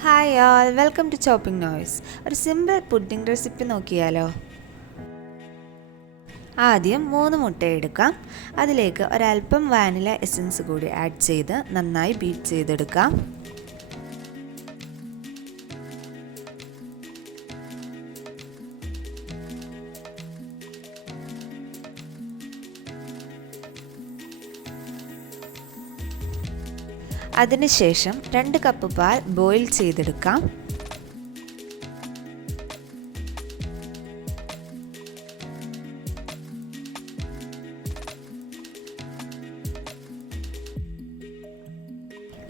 Hi all, welcome to chopping noise. ഒരു simple pudding recipe നോക്കിയാലോ. ആദ്യം 3 മുട്ട എടുക്കാം. അതിലേക്ക് ഒരൽപ്പം വാനില എസൻസ് കൂടി ആഡ് ചെയ്ത് നന്നായി ബീറ്റ് ചെയ്തെടുക്കാം. അതിനുശേഷം 2 കപ്പ് പാൽ ബോയിൽ ചെയ്തെടുക്കാം.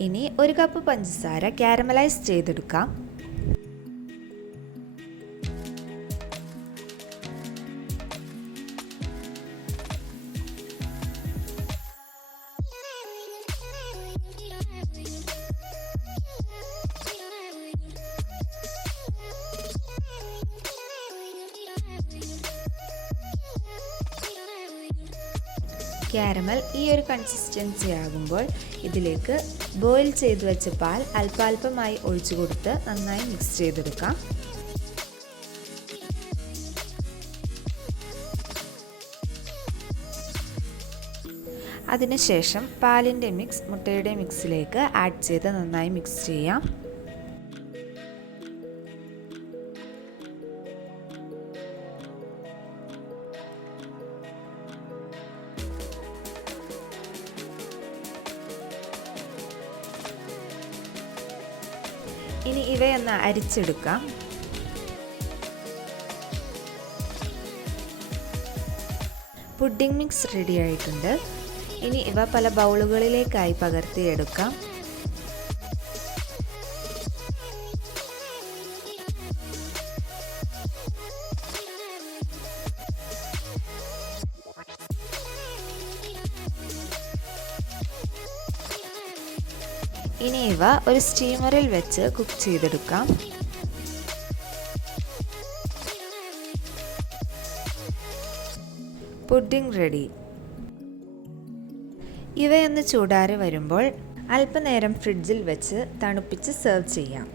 ഇനി 1 കപ്പ് പഞ്ചസാര കാരമലൈസ് ചെയ്തെടുക്കാം. കാരമൽ ഈ ഒരു കൺസിസ്റ്റൻസി ആകുമ്പോൾ ഇതിലേക്ക് ബോയിൽ ചെയ്ത് വെച്ച പാൽ അല്പാൽപമായി ഒഴിച്ചു കൊടുത്ത് നന്നായി മിക്സ് ചെയ്തെടുക്കാം. അതിനുശേഷം പാലിൻ്റെ മിക്സ് മുട്ടയുടെ മിക്സിലേക്ക് ആഡ് ചെയ്ത് നന്നായി മിക്സ് ചെയ്യാം. ഇനി ഇവയൊന്ന് അരിച്ചെടുക്കാം. പുഡിംഗ് മിക്സ് റെഡി ആയിട്ടുണ്ട്. ഇനി ഇവ പല ബൗളുകളിലേക്കായി പകർത്തിയെടുക്കാം. ഇനി ഇവ ഒരു സ്റ്റീമറിൽ വെച്ച് കുക്ക് ചെയ്തെടുക്കാം. Pudding ready. ഇവയൊന്ന് ചൂടാറി വരുമ്പോൾ അല്പനേരം ഫ്രിഡ്ജിൽ വെച്ച് തണുപ്പിച്ച് സെർവ് ചെയ്യാം.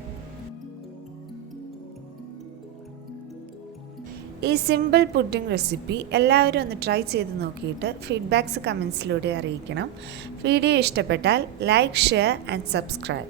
ഈ സിമ്പിൾ പുഡിംഗ് റെസിപ്പി എല്ലാവരും ഒന്ന് ട്രൈ ചെയ്ത് നോക്കിയിട്ട് ഫീഡ്ബാക്ക്സ് കമൻസിലൂടെ അറിയിക്കണം. വീഡിയോ ഇഷ്ടപ്പെട്ടാൽ ലൈക്ക്, ഷെയർ ആൻഡ് സബ്സ്ക്രൈബ്.